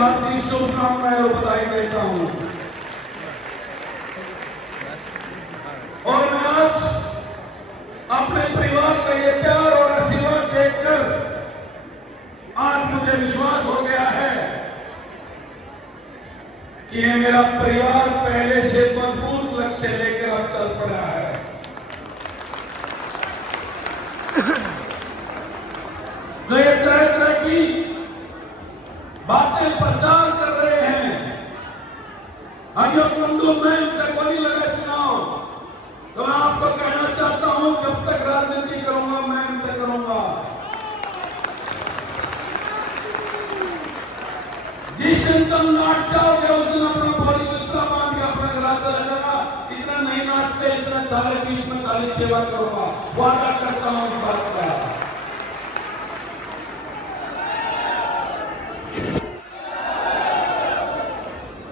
हार्दिक शुभकामनाएं और बधाई देता हूं। और मैं आज अपने परिवार का ये प्यार और आशीर्वाद देखकर आज मुझे विश्वास हो गया है कि ये मेरा परिवार पहले से मजबूत लक्ष्य लेकर अब चल पड़ा है। जो ये तरह तरह की बातें प्रचार कर रहे हैं, अयो कुंडू में तक नहीं लगा चुनाव, तो मैं आपको कहना चाहता हूं जब तक राजनीति करूंगा मैं तक करूंगा। जिस दिन तुम नाच जाओगे उस दिन अपना बोरी बिस्तरा बांध के अपना घर चला जाएगा। इतना नहीं नाचते, इतना तारे बीच में ताली सेवा करूंगा, वादा करता हूं इस बात का।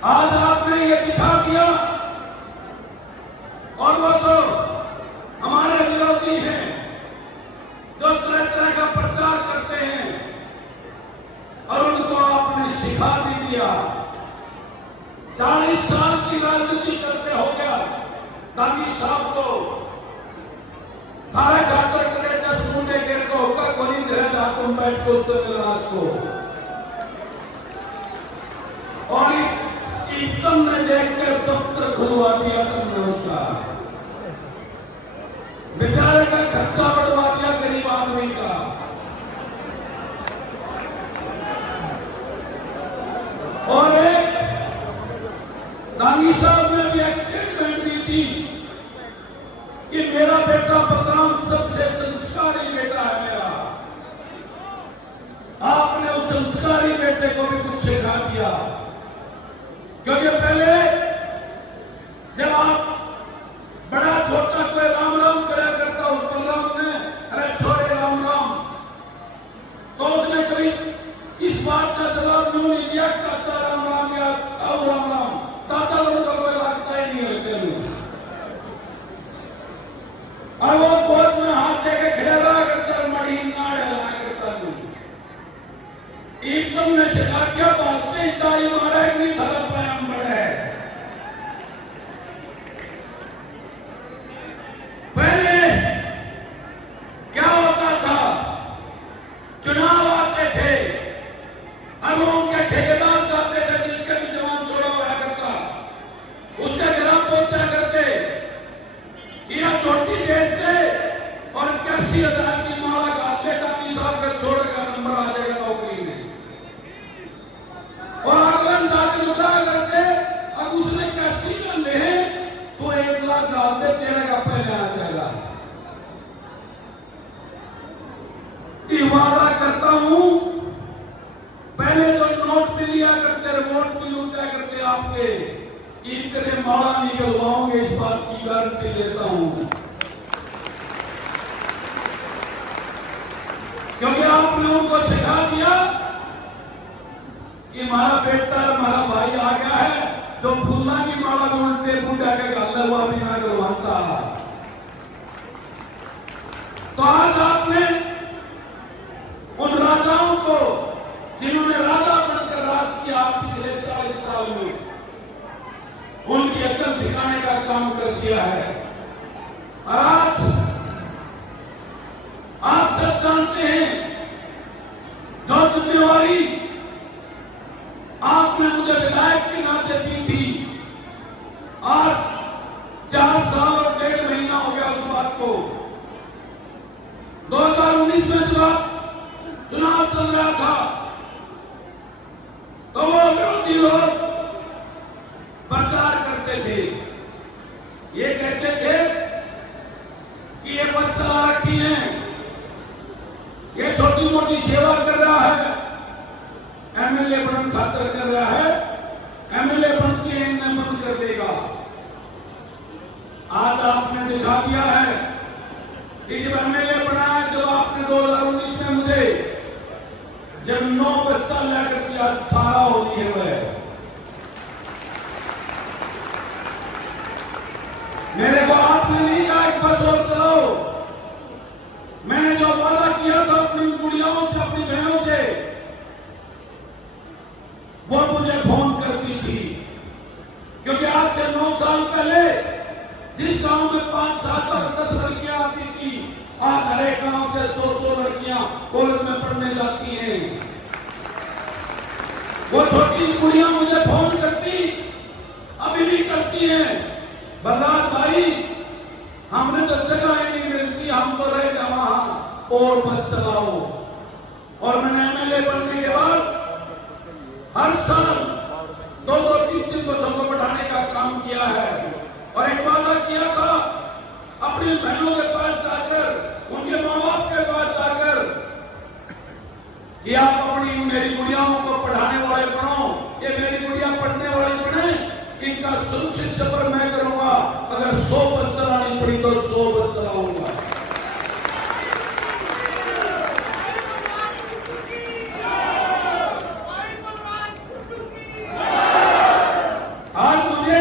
आज आपने ये दिखा दिया और वो जो हमारे विरोधी हैं जो तरह तरह का प्रचार करते हैं और उनको आपने सिखा भी दिया। 40 साल की राजनीति करते हो गया दादी साहब को थारा खातर करे 10 मुंडे गिर को होकर कोई धरे जा तुम बैठ को उत्तर मिलराज को और एकदम ने देखकर दफ्तर खुलवा दिया तुमने उसका, बेचारे का खर्चा बढ़वा दिया गरीब आदमी का। और एक दानी साहब ने भी एक स्टेटमेंट दी थी कि मेरा बेटा बलराम सबसे संस्कारी बेटा है मेरा। आपने उस संस्कारी बेटे को भी कुछ सिखा दिया, क्योंकि पहले जब आप बड़ा छोटा कोई राम राम कराया करता उस बलराम ने अरे छोरे राम राम, तो उसने कभी इस बात का जवाब क्यों नहीं दिया चाचा राम राम या ताऊ राम राम, ताता लोगों को कोई लगता ही नहीं है तेलू। और वो गोद में हाथ देके खड़ा रहा करता मड़ी नाड़ हिलाया करता एकदम ने सिखा क्या बातें ताई मारा नहीं थरप पाया बड़े। पहले क्या होता था, चुनाव आते थे और वो उनके ठेकेदार जाते थे जिसके भी जवान छोड़ा हुआ करता उसके घर पहुंचा करते या चोटी बेचते और 81,000 की माला का दादी साहब का छोड़ेगा नंबर आ जाएगा नौकरी में। और अगला जाके लुटा करके अब उसने 81 का ले तो 1 लाख डालते तेरे का पहले आ जाएगा। वादा करता हूं पहले जो नोट भी लिया करते वोट भी लूटा करते आपके इनके माला निकलवाओगे, इस बात की गारंटी देता हूं। क्योंकि आपने उनको सिखा दिया कि हमारा बेटा हमारा भाई आ गया है जो फूला की माला भी उल्टे बुढ़ा के गल हुआ भी ना करवाता। तो आज आपने उन राजाओं को जिन्होंने राजा बनकर राज किया पिछले 40 साल में, उनकी अकल ठिकाने का काम कर दिया है। और आज आप सब जानते हैं जो जिम्मेवारी आपने मुझे विधायक के नाते दी थी, आज 4 साल और 1.5 महीना हो गया उस बात को। 2019 में जब चुनाव चल रहा था तो वो विरोधी लोग प्रचार करते थे, ये कहते थे कि ये बस चला रखी है, ये छोटी मोटी सेवा कर रहा है, एमएलए बन खातर कर रहा है, एमएलए बन के इन्हें बंद कर देगा। आज आपने दिखा दिया है कि जब एमएलए बनाया, जब आपने 2019 में मुझे जब 9 बच्चा लेकर के 18 होती है वह मेरे को आपने नहीं कहा एक बस और चलाओ। मैंने जो वादा किया था अपनी गुड़ियाओं से अपनी बहनों से वो मुझे फोन करती थी, क्योंकि आज से 9 साल पहले जिस गांव में 5, 7 और 10 लड़कियां आती थी, आज हर एक गांव से 100 लड़कियां कॉलेज में पढ़ने जाती हैं। वो छोटी कुड़ियां मुझे फोन करती, अभी भी करती हैं, बलराज भाई हमने तो जगह ही नहीं मिलती, हम तो रह जा वहां और बस चलाओ। और मैंने एमएलए बनने के बाद हर साल 2-2, 3-3 बसों को बढ़ाने का काम किया है। और एक वादा किया था अपनी बहनों के पास जाकर, उनके माँ बाप के पास जाकर, कि आप अपनी मेरी गुड़ियाओं को पढ़ाने वाले बनो, ये मेरी गुड़िया पढ़ने वाली बने, इनका सुरक्षित सफर मैं करूंगा। अगर 100 बस चलानी पड़ी तो 100 बस चलाऊंगा। आज मुझे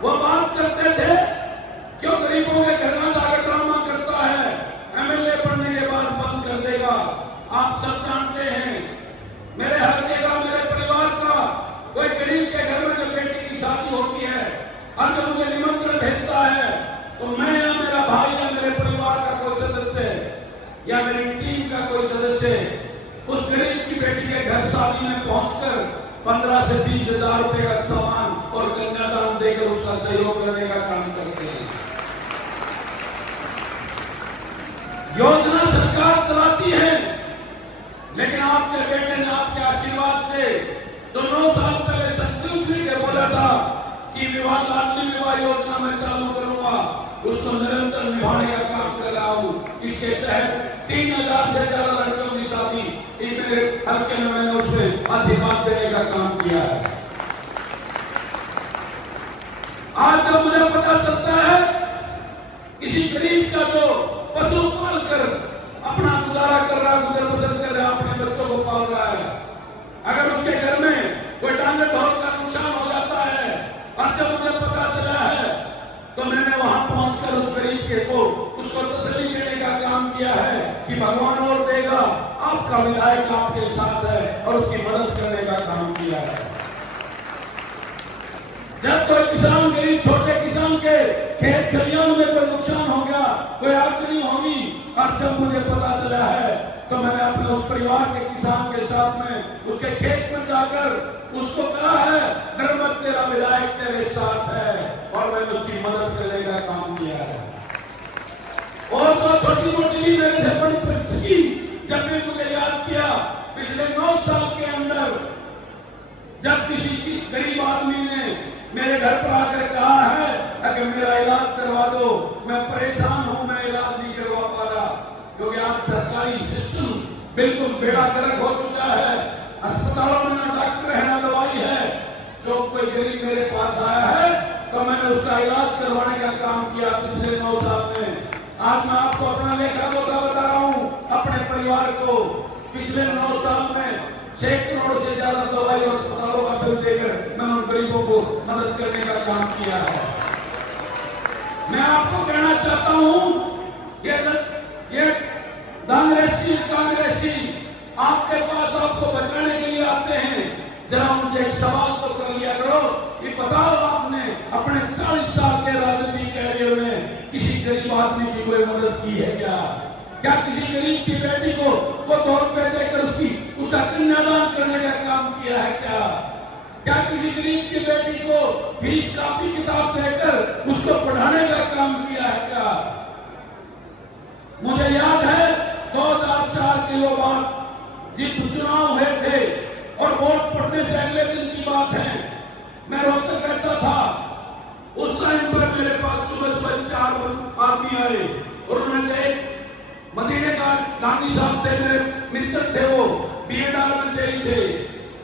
वो बात करते थे, क्यों गरीबों के घर में जाकर ड्रामा करता है, एमएलए बनने के बाद बंद कर देगा। आप सब जानते हैं, मेरे हल्के का, मेरे परिवार का कोई गरीब के घर में जब बेटी की शादी होती है और जब मुझे निमंत्रण भेजता है, तो मैं या मेरा भाई या मेरे परिवार का कोई सदस्य या मेरी टीम का कोई सदस्य उस गरीब की बेटी के घर शादी में पहुंचकर 15 से 20 हजार रुपए का सामान और कन्यादान देकर उसका सहयोग करने का काम करते हैं। योजना सरकार चलाती है, लेकिन आपके बेटे ने आपके आशीर्वाद से जो 9 साल पहले संकल्प लेकर बोला था कि विवाह लाडली विवाह योजना में चालू करूंगा, उसको निरंतर निभाने का काम कर रहा हूं। इसके तहत 3000 से ज्यादा लड़कियों की शादी मेरे हल्के में मैंने उसमें आशीर्वाद देने का काम किया है। आज जब मुझे पता चलता है किसी गरीब का जो पशु पाल कर अपना गुजारा कर रहा, गुजर बसर कर रहा, अपने बच्चों को पाल रहा है, अगर उसके घर में कोई डांगर ढोल का नुकसान हो जाता है, और जब मुझे पता चला है तो मैंने वहां पहुंचकर उस गरीब के को उसको तसल्ली देने का काम किया है कि भगवान और देगा, आपका विधायक आपके साथ है, और उसकी मदद करने का काम किया है। जब कोई किसान, गरीब छोटे किसान के खेत खलियान में कोई नुकसान हो गया, कोई आगजनी होगी, और जब मुझे पता चला है तो मैंने अपने उस परिवार के किसान के साथ में उसके खेत में जाकर उसको कहा है, डर मत, तेरा विधायक तेरे साथ है, और मैंने उसकी मदद करने का काम किया है। और तो छोटी मोटी भी मेरे से बड़ी परिस्थिति जब भी मुझे याद किया, पिछले 9 साल के अंदर जब किसी गरीब आदमी ने मेरे घर पर आकर कहा है कि मेरा इलाज करवा दो, मैं परेशान हूं, मैं इलाज नहीं करवा पा रहा, क्योंकि आज सरकारी सिस्टम बिल्कुल बेड़ा गर्क हो चुका है, अस्पतालों में ना डॉक्टर है ना दवाई है। जो कोई गरीब मेरे पास आया है तो मैंने उसका इलाज करवाने का काम किया पिछले 9 साल में। आज मैं आपको अपना लेखा जोखा बता रहा हूं, अपने परिवार को पिछले 9 साल में 6 करोड़ से ज्यादा दवाई और अस्पतालों का बिल देकर मैंने उन गरीबों को मदद करने का काम किया है। मैं आपको कहना चाहता हूं, ये कांग्रेसी आपके पास आपको बचाने के लिए आते हैं, जरा उनसे एक सवाल तो कर लिया करो, ये बताओ आपने अपने 40 साल के राजनीतिक कैरियर में किसी गरीब आदमी की कोई मदद की है क्या? क्या किसी गरीब की बेटी को 2 रुपए देकर उसका कन्यादान करने का काम किया है क्या? क्या किसी गरीब की बेटी को फीस कापी किताब देकर उसको पढ़ाने का काम किया है क्या? मुझे याद है 2004 के वो बात जिस चुनाव हुए थे और वोट पड़ने से अगले दिन की बात है, मैं रोहतक रहता था। उस टाइम पर मेरे पास सुबह 4 आदमी आए और उन्होंने कहा, मदीने का गांधी साहब थे, मेरे मित्र थे, वो बीएडआर में चाहिए थे,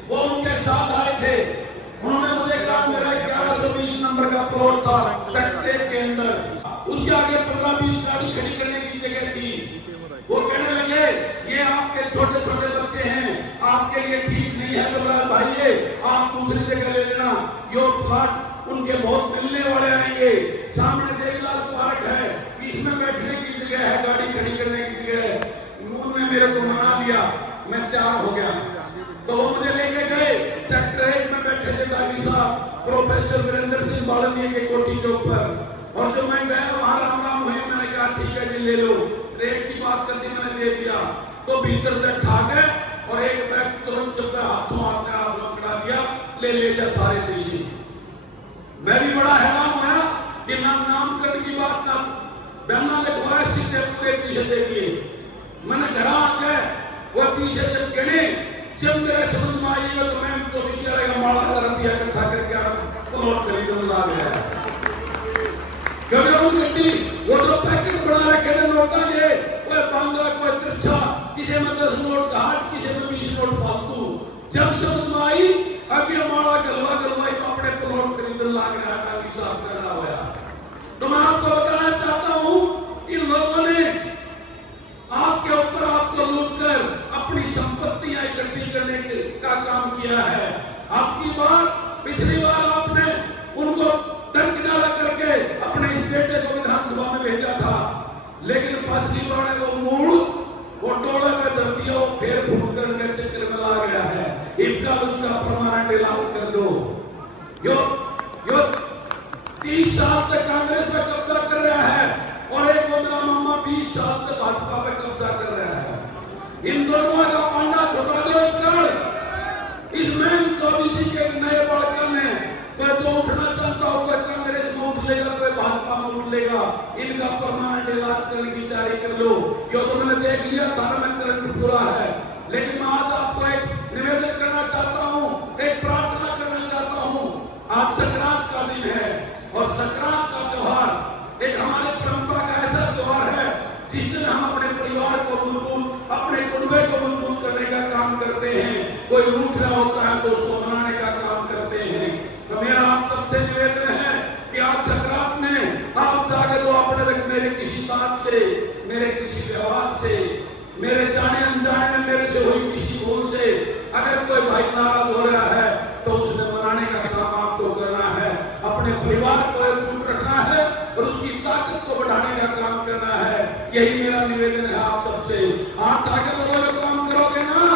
वो उनके साथ आए थे। उन्होंने मुझे कहा मेरा 1120 नंबर का प्लॉट था सेक्रेटरीट के अंदर, उसके आगे 15-20 गाड़ी खड़ी करने की जगह थी। वो कहने लगे ये आपके छोटे छोटे बच्चे हैं, आपके लिए ठीक नहीं है बलराज भाई, ये आप दूसरी जगह ले लेना, यो प्लॉट उनके बहुत मिलने वाले आएंगे, सामने देवीलाल पार्क है, बीच में बैठने की जगह है, गाड़ी खड़ी करने की जगह है। उन्होंने मेरे को मना लिया, मैं तैयार हो गया, तो वो मुझे लेके गए सेक्टर 1 में बैठे थे डाली साहब प्रोफेसर वीरेंद्र सिंह बालदिया के कोठी के ऊपर, और जो मैं गया वहां राम राम हुई, मैंने कहा ठीक है जी ले लो, रेट की बात कर दी, मैंने दे दिया, तो भीतर से ठाक है और एक बैग तुरंत जब हाथों हाथ में हाथ पकड़ा दिया, ले जा सारे देशी। मैं भी बड़ा हैरान हुआ कि ना नामकरण की बात ना बयाना लिखवाया, सीधे पूरे पीछे देखिए। मैंने घर आके वो पीछे जब गिने, जब मेरे समझ में आएगा तो मैं 24 का माला का रुपया इकट्ठा करके प्लॉट खरीदने लग गया, क्योंकि उन गड्डी वो जो पैकेट बना रखे थे नोटा के, कोई बांगा कोई तिरछा, किसी में 10 नोट घाट, किसी में 20 नोट फालतू। जब समझ में आई अब ये माला गलवाई तो अपने प्लॉट खरीदने लग रहा है, साफ करना हुआ। तो मैं आपको बताना चाहता हूं, इन लोगों ने आपके ऊपर आपको लूटकर अपनी संपत्तियां इकट्ठी करने का काम किया है। आपकी बार पिछली बार आपने उनको दरकिनारा करके अपने इस बेटे को विधानसभा में भेजा था, लेकिन पिछली बार वो मूल वो डोले में धर दिया, वो फेर फूट करने के चक्कर में लग रहा है। इनका उसका परमानेंट ऐलान कर दो। यो 30 साल तक कांग्रेस पे कब्जा कर रहा है और एक वो मेरा मामा 20 साल तक भाजपा पे कब्जा कर रहा है। इन दोनों का पांडा छुड़ा दो कर। इस मैन 24 के नए बड़का ने कोई जो उठना चाहता हो, कोई कांग्रेस में उठ लेगा, कोई भाजपा में उठ लेगा, इनका परमानेंट इलाज करने की तैयारी कर लो। यो तो मैंने देख लिया थाना में करंट पूरा है, लेकिन मैं आज आपको एक निवेदन करना चाहता हूं, एक प्रार्थना करना चाहता हूं। आज संक्रांत का दिन है और संक्रांत का त्योहार एक हमारी परंपरा का ऐसा त्योहार है जिस दिन हम अपने परिवार को मजबूत, अपने कुटुंबे को मजबूत करने का काम करते हैं। कोई रूठ रहा होता है तो उसको मनाने का काम करते हैं। तो मेरा आप सबसे निवेदन है कि आज संक्रांत में आप जाकर जो अपने तक मेरे किसी बात से, मेरे किसी व्यवहार से, मेरे जाने अनजाने में मेरे से हुई किसी भूल से अगर कोई भाई नाराज हो रहा है तो उसने मनाने का काम आपको करना है। अपने परिवार को एकजुट रखना है और उसकी ताकत को बढ़ाने का काम करना है। यही मेरा निवेदन है आप सबसे। आप ताकत वाला काम करोगे ना,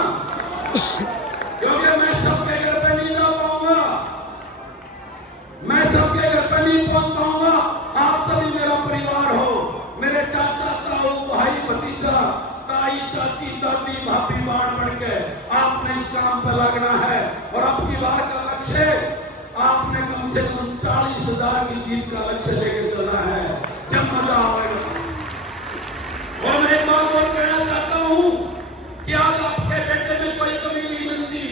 क्योंकि मैं सबके घर पे नहीं जा पाऊंगा, मैं सबके घर पे नहीं पहुंच पाऊंगा। आप सभी मेरा परिवार हो, मेरे चाचा ताऊ भाई भतीजा ताई चाची दादी भाभी बाण बन के आपने इस काम पर लगना है। और अब की बार का लक्ष्य आपने कम से कम 40,000 की जीत का लक्ष्य लेके चलना है, जब मजा आएगा। और मैं एक बात और कहना चाहता हूं कि आज आपके बेटे में कोई कमी नहीं मिलती,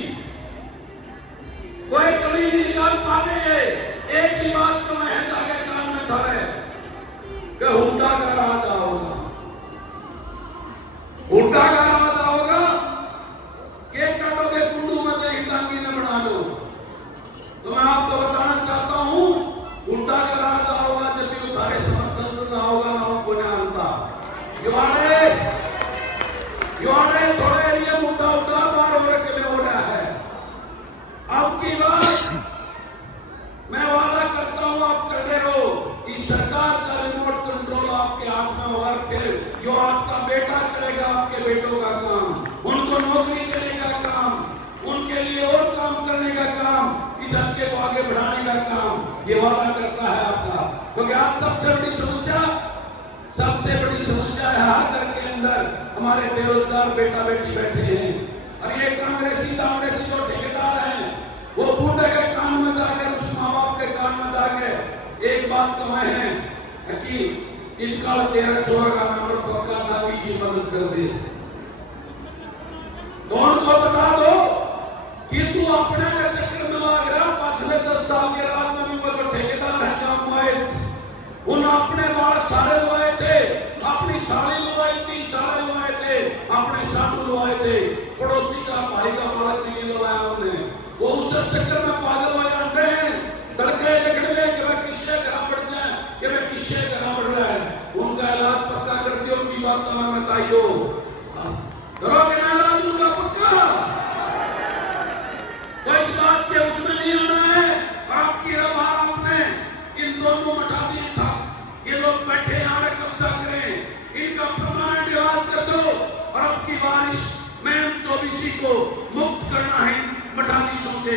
कोई कमी नहीं निकाल पाते। एक ही बात तो मैं जाके कान में धरे कि हुड्डा का राज आओगा, हुड्डा का राज आओगा। केक काटोगे कुंडू में दही टांगी न बना लो। तो मैं आपको बताना चाहता हूं, हुड्डा का राज आओगा जब भी उतारे समर्थन ना होगा ना उसको नहीं आता। युवाड़े थोड़े एरिया मुद्दा उठा बार हो रखे में हो रहा है। अब की बात मैं वादा करता हूं आप करते रहो। इस सरकार का रिमोट कंट्रोल आपके हाथ में होगा, फिर जो आपका बेटा करेगा आपके बेटों का काम, उनको नौकरी देने का काम, उनके लिए और काम करने का काम, इस हल्के को आगे बढ़ाने का काम, ये वादा करता है आपका। क्योंकि आप सबसे बड़ी समस्या है हर घर के अंदर हमारे बेरोजगार बेटा बेटी बैठे हैं। और ये कांग्रेसी जो ठेकेदार हैं, वो बूढ़े के कान में जाकर, उस माँ बाप के कान में जाकर एक बात कमाए हैं कि इनका 13 का नंबर पक्का डाली की मदद कर दे। तो उनको बता दो कि तू अपने का चक्कर में लग रहा। पिछले 10 साल के राज में भी वो जो ठेकेदार है गांव वाइज, उन अपने बालक सारे लुआए थे, अपनी साड़ी लुआई थी, सारे लुआए थे, अपने साधु लुआए थे, पड़ोसी का भाई का बालक नहीं लुआया उन्हें। वो उस चक्कर में पागल हो जाते हैं, तड़के निकल गए कि मैं किससे घर बढ़ जाए, कि मैं किससे घर बढ़ रहा है। उनका इलाज पक्का कर दियो, उनकी बात तो बताइयो, करोगे ना इलाज उनका पक्का? तो इस बात के उसमें नहीं आना है। और आपकी रवा आपने इन दोनों मठादी था, ये लोग बैठे यहाँ में कब्जा करें, इनका परमानेंट इलाज कर दो। और अब की बारिश में 24 को मुक्त करना है मठादी से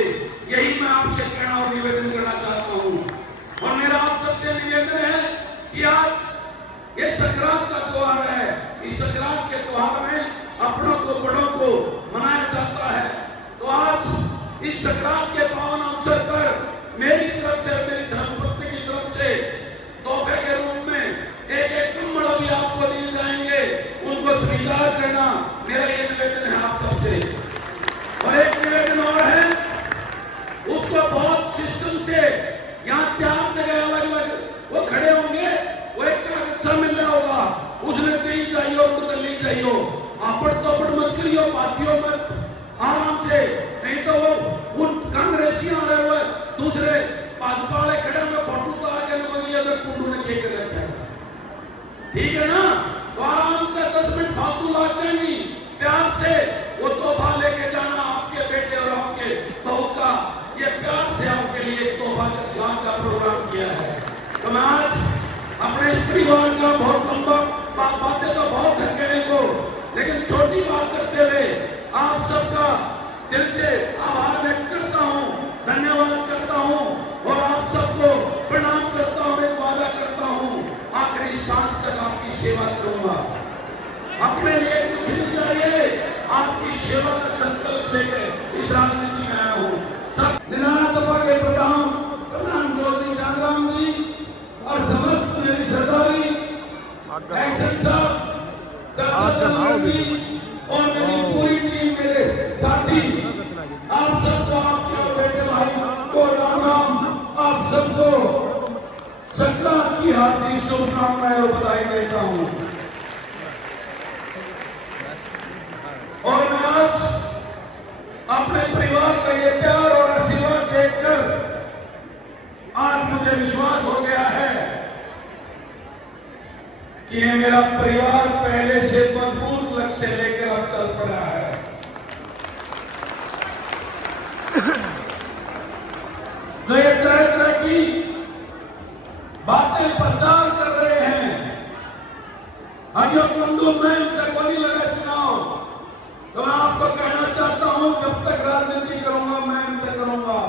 यही मैं आपसे कहना और निवेदन करना चाहता हूं। और मेरा आप सबसे निवेदन है कि आज ये संक्रांत का त्योहार है। इस संक्रांत के त्योहार में अपनों को बड़ों को मनाया जाता है। तो आज इस संक्रांत के पावन अवसर पर मेरी तरफ से, मेरी धर्मपत्नी की तरफ से तोहफे के रूप में एक कंबल भी आपको दिए जाएंगे। उनको स्वीकार करना मेरा ये निवेदन है आप सबसे। और एक निवेदन और है, उसको बहुत सिस्टम से यहाँ 4 जगह अलग अलग वो खड़े होंगे, वो एक कागज मिल रहा होगा, उसने कहीं जाइयो और ले जाइयो। आपड़ तोपड़ मत करियो, पाचियो मत, आराम से, नहीं तो वो उन कांग्रेसी वाले हुए दूसरे भाजपा वाले खड़े होंगे, फोटो उतार के लगेगा तो कुंडू ने के कर रखा है। ठीक है ना? तो आराम से 10 मिनट फालतू लग जाएंगी। प्यार से वो तोहफा लेके जाना, आपके बेटे और आपके बहू का, ये प्यार से आपके लिए एक तोहफा लाने का प्रोग्राम किया है। तो मैं आज अपने इस परिवार का बहुत लंबा बातें तो बहुत है कहने को, लेकिन छोटी बात करते हुए आप सबका दिल से आभार व्यक्त करता हूं, धन्यवाद करता हूं और आप सबको प्रणाम करता हूं। एक वादा करता हूं, आखिरी सांस तक आपकी सेवा करूंगा। अपने लिए कुछ नहीं चाहिए, आपकी सेवा का संकल्प लेकर इस राजनीति में आया हूं। सब दिनाना तपा के प्रधान चौधरी चांदराम जी और समस्त मेरी सरदारी एक्शन साहब, चाचा जनरल जी और मेरी पूरी टीम, मेरे साथी, आप सबको, आपके बेटे भाई को राम राम। आप सबको संक्रांत की हार्दिक शुभकामनाएं और बधाई देता हूं। और मैं आज अपने परिवार का ये प्यार और आशीर्वाद देखकर आज मुझे विश्वास हो गया है कि ये मेरा परिवार पहले से मजबूत लक्ष्य लेकर अब चल पड़ा है। जो ये तरह तरह की बातें प्रचार कर रहे हैं, अयो कुंडू में तक नहीं लगा चुनाव, तो मैं आपको कहना चाहता हूं, जब तक राजनीति करूंगा मैं तक करूंगा।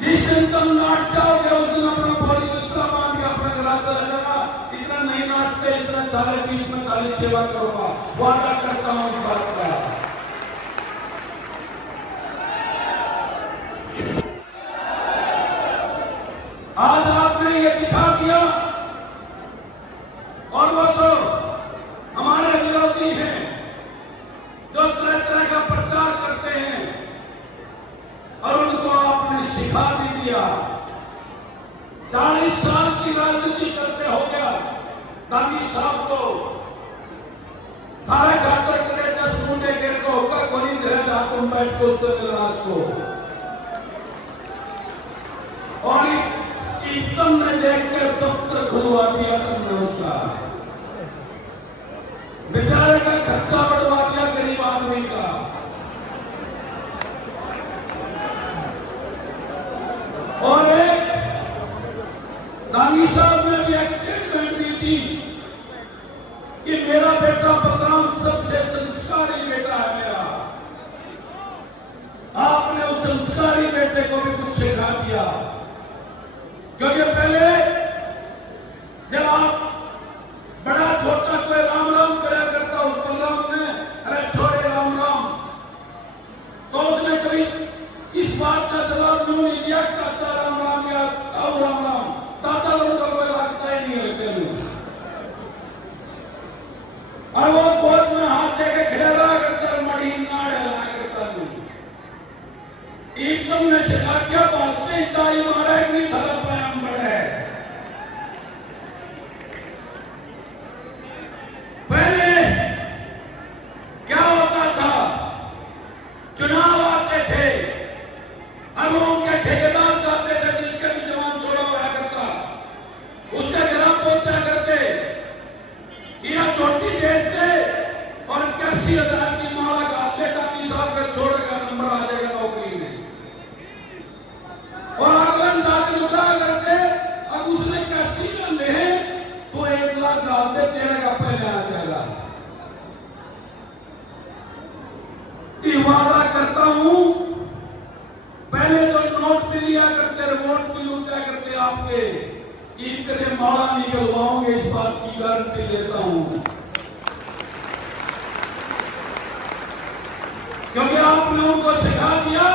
जिस दिन तुम नाच जाओगे उस दिन अपना बोली बिस्तरा बांध के अपना घर चला जाना। इतना नहीं नाचते, इतना ताले बीच में ताली सेवा करूंगा, वादा करता हूं इस बात का। आज आपने ये दिखा दिया, और वो तो हमारे विरोधी हैं जो तरह तरह का प्रचार करते हैं, और उनको आपने सिखा भी दिया। 40 साल की राजनीति करते हो गया दादी साहब को, थारा खातर करे 10 मुंडे गिर को होकर कोनी धरा जा तुम बैठ को उत्तर मिलराज को। और एकदम ने देखकर दफ्तर खुलवा दिया तुमने उसका, बेचारे का खर्चा बढ़वा दिया गरीब आदमी का। और एक दानी साहब ने भी एक स्टेटमेंट दी थी कि मेरा बेटा बलराम सबसे संस्कारी बेटा है मेरा। आपने उस संस्कारी बेटे को भी कुछ सिखा दिया, क्योंकि पहले जब आप बड़ा छोटा कोई राम राम कराया करता, उस बलराम ने अरे छोड़े राम राम, तो उसने कभी इस बात का जवाब क्यों नहीं दिया, चाचा राम राम या ताऊ राम राम, दादा लोगों का कोई लगता ही नहीं लगते लोग। और वो गोद में हाथ देके खड़ा रहा करता, मड़ी नाड़ हिलाया करता नहीं। एकदम ने सिखा क्या बातें ताई महाराज नहीं था बयान बड़ा है। पहले क्या होता था, चुनाव आते थे, अब उनके ठेकेदार जाते थे, जिसके भी जवान छोड़ा हुआ करता उसके घर पहुंचा करते, या चोटी बेचते और 81,000 की माला का दादी साहब का छोड़ेगा, नंबर आ जाएगा नौकरी में। और अगले जाकर लुटा करते, अब उसने 81 ले तो 1 लाख डालते, तेरे का पहले आ जाएगा। कि वादा करता हूं, पहले तो नोट भी लिया करते, वोट भी लूटा करते आपके, इनके माला निकलवाओगे, इस बात की गारंटी देता हूं। क्योंकि आपने उनको सिखा दिया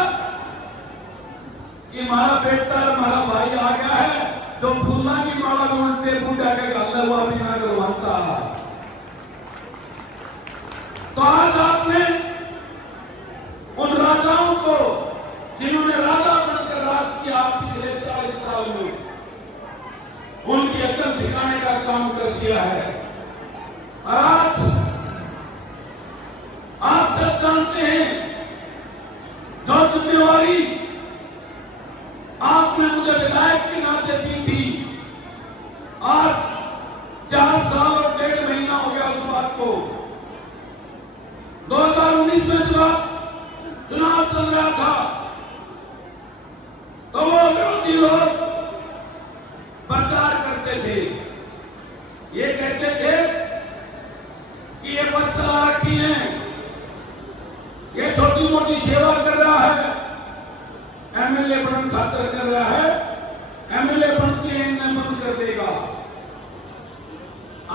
कि हमारा बेटा हमारा भाई आ गया है, जो फूला की माला भी उल्टे बूढ़ा के गल हुआ भी ना करवाता। तो आज आपने उन राजाओं को, जिन्होंने राजा बनकर राज किया पिछले 40 साल में, उनकी अकल ठिकाने का काम कर दिया है। और आज आप सब जानते हैं, जो जिम्मेवारी आपने मुझे विधायक के नाते दी थी, आज 4 साल और 1.5 महीना हो गया उस बात को। 2019 में जब चुनाव चल रहा था, तो वो विरोधी लोग प्रचार करते थे, ये कहते थे कि ये बस चला रखी है, ये छोटी मोटी सेवा कर रहा है, एमएलए बनने खातर कर रहा है, एमएलए बन के इन्हें बंद कर देगा।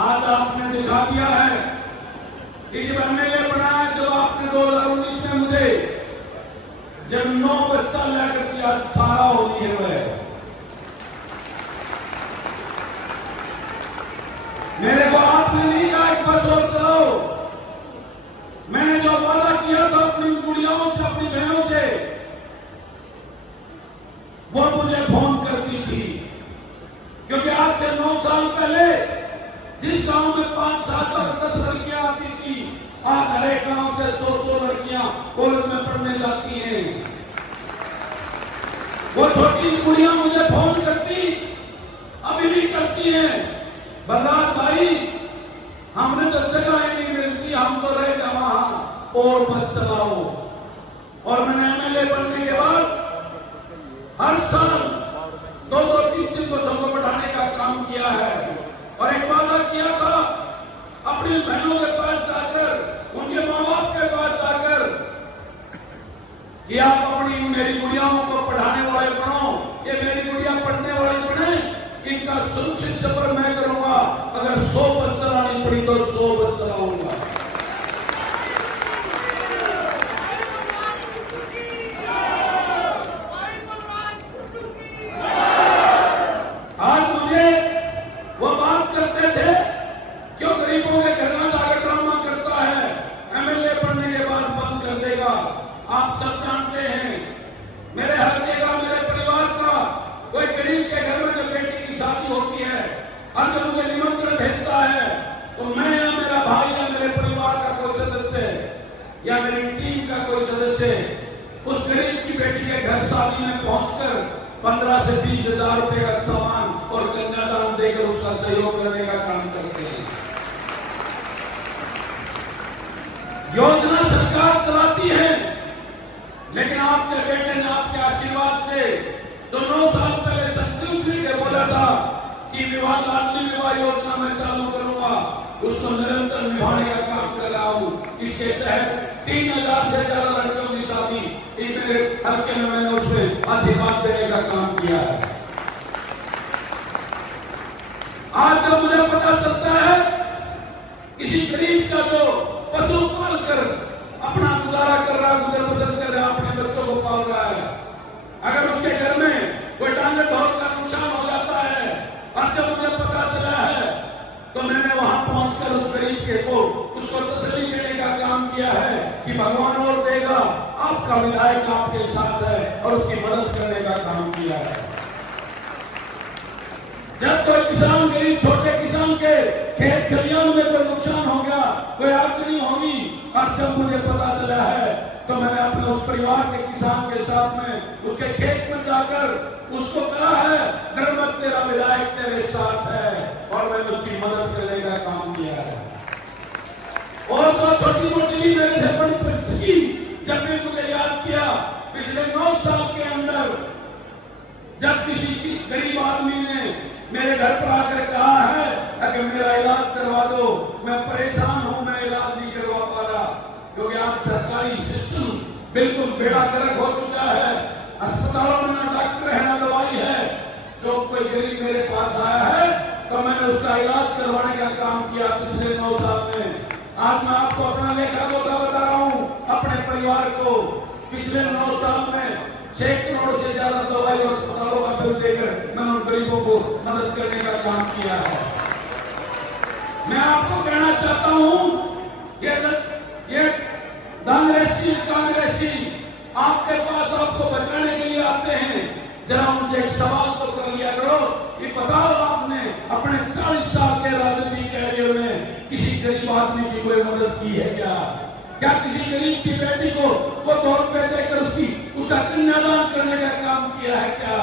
आज आपने दिखा दिया है कि जब एमएलए बनाया, जब आपने 2019 में मुझे जब 9 बच्चा लेकर के 18 होती है वह, मेरे को आपने नहीं कहा कि बस और चलाओ। मैंने जो वादा किया था अपनी गुड़ियाओं से, अपनी बहनों से, वो मुझे फोन करती थी। क्योंकि आज से 9 साल पहले जिस गांव में 5, 7 और 10 लड़कियां आती थी, आज हर एक गांव से 100 लड़कियां कॉलेज में पढ़ने जाती हैं। वो छोटी कुड़ियां मुझे फोन करती, अभी भी करती हैं, बलराज भाई हमने तो जगह ही नहीं मिलती, हम तो रह जा वहां और बस चलाओ। और मैंने एमएलए बनने के बाद हर साल 2-2, 3-3 बसों को बढ़ाने का काम किया है। और एक वादा किया था अपनी बहनों के पास जाकर, उनके माँ बाप के पास जाकर, कि आप अपनी मेरी गुड़ियाओं को पढ़ाने वाले बनो, ये मेरी गुड़िया पढ़ने वाली बने, इनका सुरक्षित सफर मैं करूंगा। अगर 100 बस चलानी पड़ी तो 100 बस चलाऊंगा। आज मुझे वो बात करते थे, क्यों गरीबों के घर में जाकर ड्रामा करता है, एमएलए बनने के बाद बंद कर देगा। आप सब जानते हैं, मेरे हल्के का, मेरे परिवार का कोई गरीब के घर में जब बेटी की शादी होती है, और जब मुझे निमंत्रण भेजता है, तो मैं या मेरा भाई या मेरे परिवार का कोई सदस्य या मेरी टीम का कोई सदस्य उस गरीब की बेटी के घर शादी में पहुंचकर 15 से 20 हजार रुपए का सामान और कन्यादान देकर उसका सहयोग करने का काम करते हैं। योजना सरकार चलाती है, लेकिन आपके बेटे ने आपके आशीर्वाद से जो 9 साल पहले संकल्प लेकर बोला था कि विवाह लाडली विवाह योजना में चालू करूंगा, उसको निरंतर निभाने का काम कर रहा हूं। इसके तहत 3000 से ज्यादा लड़कियों की शादी मेरे हल्के में मैंने उसमें आशीर्वाद देने का काम किया है। आज जब मुझे पता चलता है किसी गरीब का जो पशु पाल कर अपना गुजारा कर रहा, गुजर बसर कर रहा, अपने बच्चों को पाल रहा है, अगर उसके घर में कोई डांगर ढोर का नुकसान हो जाता है, और जब मुझे पता चला है, तो मैंने वहां पहुंचकर उस गरीब के को उसको तसल्ली देने का काम किया है कि भगवान और देगा, आपका विधायक आपके साथ है, और उसकी मदद करने का काम किया है। जब कोई किसान, गरीब छोटे किसान के खेत खलियान में कोई नुकसान हो गया, कोई आगजनी होगी, और जब मुझे पता चला है, तो मैंने अपने उस परिवार के किसान के साथ में उसके खेत में जाकर उसको कहा है, डर मत, तेरा विधायक तेरे साथ है, और मैंने उसकी मदद करने का काम किया है। और तो छोटी मोटी भी मेरे से बड़ी परिस्थिति जब भी मुझे याद किया, पिछले 9 साल के अंदर जब किसी गरीब आदमी ने मेरे घर पर आकर कहा है कि मेरा इलाज करवा दो, मैं परेशान हूं, मैं इलाज नहीं करवा पा रहा, क्योंकि आज सरकारी सिस्टम बिल्कुल बेड़ा गर्क हो चुका है। अस्पतालों में ना डॉक्टर है ना दवाई है। जो कोई गरीब मेरे पास आया है तो मैंने उसका इलाज करवाने का काम किया पिछले 9 साल में। आज मैं आपको अपना लेखा जोखा बता रहा हूं अपने परिवार को। पिछले 9 साल में 6 करोड़ से ज्यादा दवाई और अस्पतालों का बिल देकर मैंने उन गरीबों को मदद करने का काम किया है। मैं आपको कहना चाहता हूं ये कांग्रेसी आपके पास आपको बचाने के लिए आते हैं। जरा उनसे एक सवाल तो कर लिया करो, ये बताओ आपने अपने 40 साल के राजनीतिक कैरियर में किसी गरीब आदमी की कोई मदद की है क्या? क्या किसी गरीब की बेटी को वो 2 रुपए देकर उसका कन्यादान करने का काम किया है क्या?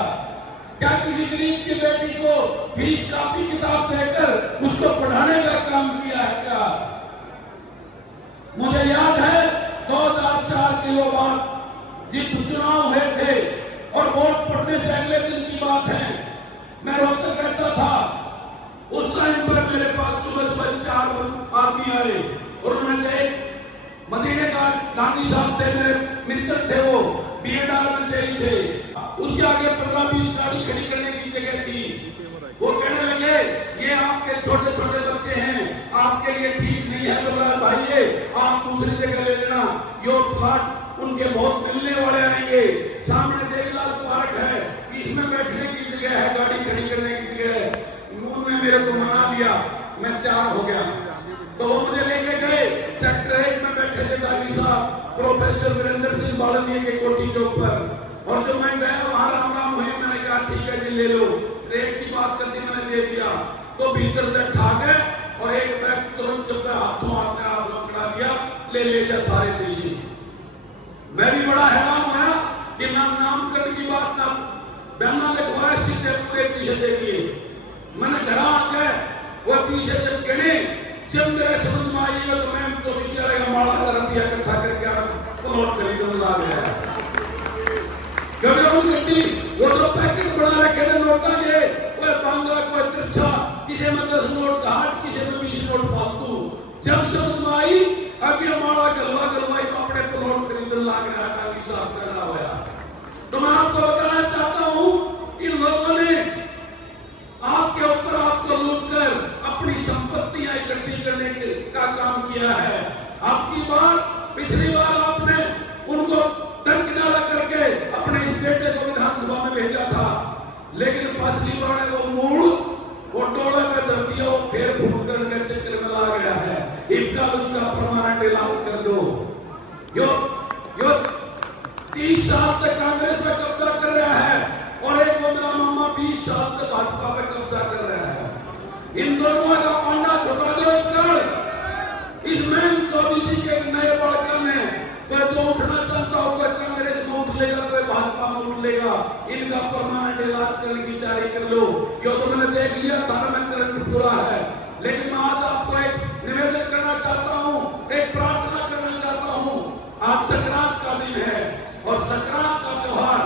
क्या किसी गरीब की बेटी को फीस कापी किताब देकर उसको पढ़ाने का काम किया है क्या? मुझे याद है 2004 के वो बाद जब चुनाव हुए थे और वोट पड़ने से अगले दिन की बात है, मैं रोहतक रहता था। उस टाइम पर मेरे पास सुबह 4 आदमी आए और उन्होंने कहा मदीने का गांधी साहब थे, मेरे मित्र थे, वो बीएडआर में चाहिए थे। उसके आगे 15-20 गाड़ी खड़ी करने की जगह थी। वो कहने लगे ये आपके छोटे छोटे बच्चे हैं, आपके लिए ठीक नहीं है बलराज भाई, ये आप दूसरी जगह ले लेना। यो प्लाट उनके बहुत मिलने वाले आएंगे। सामने देवीलाल पार्क है, इसमें बैठने की जगह है, गाड़ी खड़ी करने की जगह है। उन्होंने मेरे को मना दिया, मैं तैयार हो गया। तो वो मुझे लेके गए सेक्टर 1 में बैठे थे गांधी साहब, प्रोफेसर वीरेंद्र सिंह बालदिया के कोठी के ऊपर। और जब मैं गया वहां राम राम हुए, मैंने कहा ठीक है जी ले लो। रेट की बात करती मैंने दे दिया तो भीतर तक ठा गए और एक बैग तुरंत जब हाथों हाथ में हाथ पकड़ा दिया, ले जा सारे पैसे। मैं भी बड़ा हैरान हुआ कि ना नामकरण की बात ना बयाना लिखवाया, सीधे पूरे पीछे देखिए। मैंने घर आकर वो पीछे जब गिने, जब मेरे समझ में आई तो मैं 24 का माला का रुपया इकट्ठा करके प्लॉट खरीदने लगा गया। गड्डी वो तो पैकेट बना रखे थे नोटा के, कोई बांगा कोई तिरछा, किसी में 10 नोट घाट, किसी में 20 नोट फालतू। जब समझ में आई अब ये माला गलवाई तो अपने प्लॉट खरीदने लग रहा है। गांधी साहब खड़ा हुआ। तो मैं आपको बताना चाहता हूं इन लोगों ने आपके ऊपर आपको लूट कर अपनी संपत्तियां इकट्ठी करने का काम किया है। आपकी बार पिछली बार आपने उनको तर्क डाला करके अपने इस बेटे को विधानसभा में भेजा था, लेकिन पिछली बार वो मूल वो डोले में धर दिया, वो फेर फूट करने के चक्कर में ला गया है। इनका उसका परमानेंट ऐलान कर दो। यो 30 साल तक कांग्रेस पे कब्जा कर रहा है और एक वो मेरा मामा 20 साल तक भाजपा पे कब्जा कर रहा है। इन दोनों का पांडा छुपा दो कर। इस मैन 24 के नए बड़का ने कोई जो उठना चाहता हो, कोई कांग्रेस में उठ लेगा, कोई भाजपा में उठ लेगा। इनका परमानेंट इलाज करने की तैयारी कर लो। यो तो मैंने देख लिया था में करंट पूरा है, लेकिन मैं आज आपको एक निवेदन करना चाहता हूं, एक प्रार्थना करना चाहता हूं। आज संक्रांत का दिन है और संक्रांत का त्योहार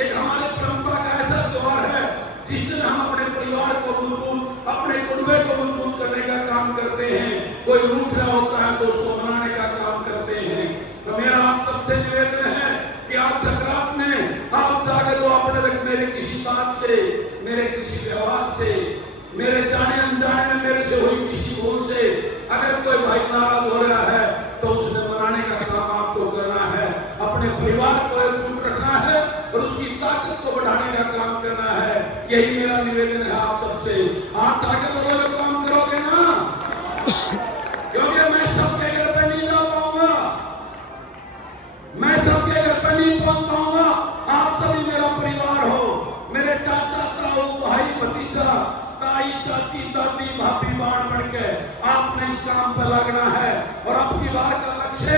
एक हमारे परंपरा का ऐसा त्योहार है जिस दिन हम अपने परिवार को मजबूत, अपने कुटुंबे को मजबूत करने का काम करते हैं। कोई रूठ रहा होता है तो उसको मनाने का काम करते हैं। तो मेरा आप सबसे निवेदन है कि आज संक्रांत में आप जाकर जो अपने तक मेरे किसी बात से, मेरे किसी व्यवहार से, मेरे जाने अनजाने में मेरे से हुई किसी भूल से अगर कोई भाई नाराज हो रहा है तो उसने मनाने का काम आपको करना है। अपने परिवार को एकजुट रखना है और उसकी ताकत को बढ़ाने का काम करना है। यही मेरा निवेदन है आप सबसे। आप ताकत वाला काम करोगे ना, क्योंकि मैं सबके घर पे नहीं जा पाऊंगा, मैं सबके घर पे नहीं पहुंच पाऊंगा। आप सभी मेरा परिवार हो, मेरे चाचा ताऊ भाई भतीजा ताई चाची दादी भाभी बाण बनके आपने इस काम पर लगना है। और अब की बार का लक्ष्य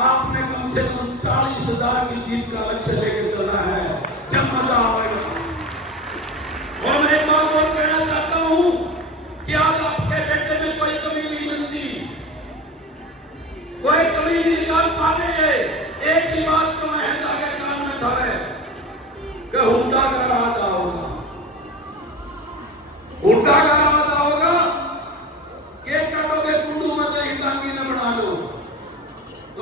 आपने कम से कम 40,000 की जीत का लक्ष्य लेके चलना है, जब मजा आएगा। और मैं एक बात और कहना चाहता हूं कि आज आपके बेटे में कोई कमी नहीं मिलती, कोई कमी नहीं निकाल पाते। एक ही बात तो मैं जाके कान में था कि हुड्डा का राज आओगा, हुड्डा का राज आओगा। केक काटोगे कुंडू में तो टांगी न बना लो। तो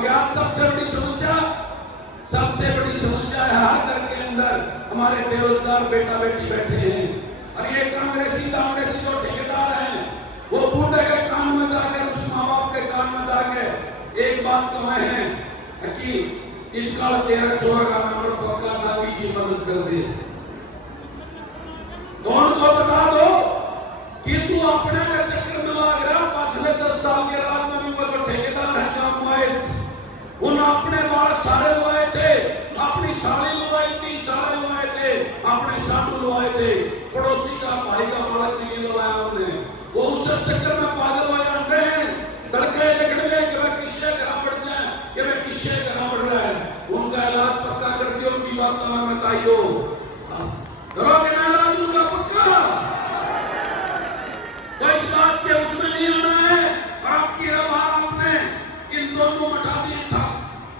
क्योंकि आज सबसे बड़ी समस्या है हर घर के अंदर हमारे बेरोजगार बेटा बेटी बैठे हैं। और ये कांग्रेसी जो ठेकेदार हैं वो बूढ़े के कान में जाकर उस माँ बाप के कान में जाकर एक बात कमाए हैं कि इनका 13 चोर का नंबर पक्का नाली की मदद कर दे। तो उनको बता दो कि तू अपने के चक्कर में लग रहा। पिछले 10 साल के राज में भी वो जो ठेकेदार है काम वाइज उन अपने बालक सारे लुआए थे, अपनी साली लुआई थी, सारे लुआए थे, अपने साधु लुआए थे, पड़ोसी का भाई का बालक नहीं लुआया उन्होंने। वो उस चक्कर में पागल हो जाते हैं, तड़के निकल गए कि मैं किससे कहाँ बढ़ जाए, कि मैं किससे कहाँ बढ़ रहा है। उनका इलाज पक्का कर दियो, उनकी बात में बताइयो करोगे ना इलाज उनका पक्का। तो इस बात के उसमें नहीं आना है। और आपकी रवार आपने इन दोनों मठादी था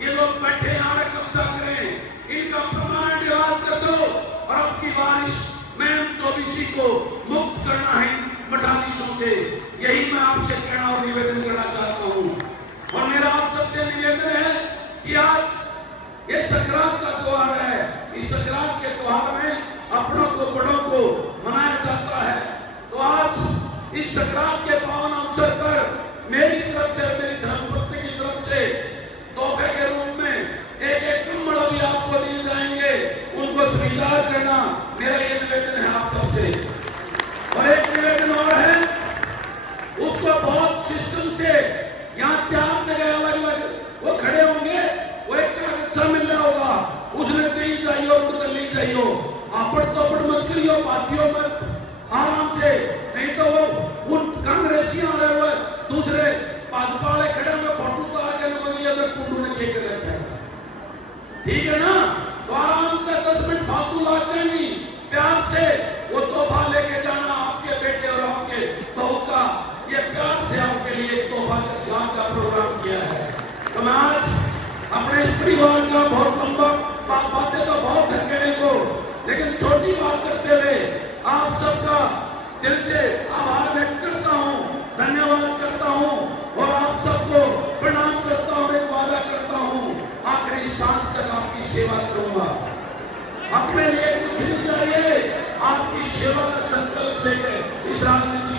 ये लोग बैठे यहाँ कब्जा करें, इनका परमानेंट इलाज कर दो और आपकी बारिश मैम 24 को मुक्त करना है मठाधीशों से। यही मैं आपसे कहना और निवेदन करना चाहता हूँ। और मेरा आप सबसे निवेदन है कि आज ये संक्रांत का त्योहार है, इस संक्रांत के त्योहार में अपनों को बड़ों को मनाया जाता है। तो आज इस संक्रांत के पावन अवसर पर मेरी तरफ से, मेरी धर्मपत्नी की तरफ से तोहफे के रूप में एक कम्बल भी आपको दिए जाएंगे, उनको स्वीकार करना मेरा ये निवेदन है आप सबसे। और एक निवेदन और है, उसको बहुत सिस्टम से यहाँ 4 जगह अलग अलग वो खड़े होंगे, वो एक कागजा मिल रहा होगा, उसने दी जाइयो और उड़कर ली जाइयो। आपड़ तोपड़ मत करियो, पाचियो मत, आराम से, नहीं तो वो उन कांग्रेसी वाले हुए दूसरे भाजपा वाले खड़े हुए फोटो उतार के लोगों ये कुंडू ने केक रखा है, ठीक है ना। तो आराम से 10 मिनट फालतू लागते नहीं, प्यार से वो तोहफा लेके जाना आपके बेटे और आपके बहू का, ये प्यार से आपके लिए एक तोहफा का प्रोग्राम किया है। तो मैं आज अपने इस परिवार का बहुत लंबा बातें तो बहुत है कहने को, लेकिन छोटी बात करते हुए आप सबका दिल से आभार व्यक्त करता हूँ, धन्यवाद करता हूँ और आप सबको प्रणाम करता हूँ और एक वादा करता हूँ आखिरी सांस तक आपकी सेवा करूंगा। अपने लिए कुछ नहीं चाहिए, आपकी सेवा का संकल्प लेकर इस राजनीति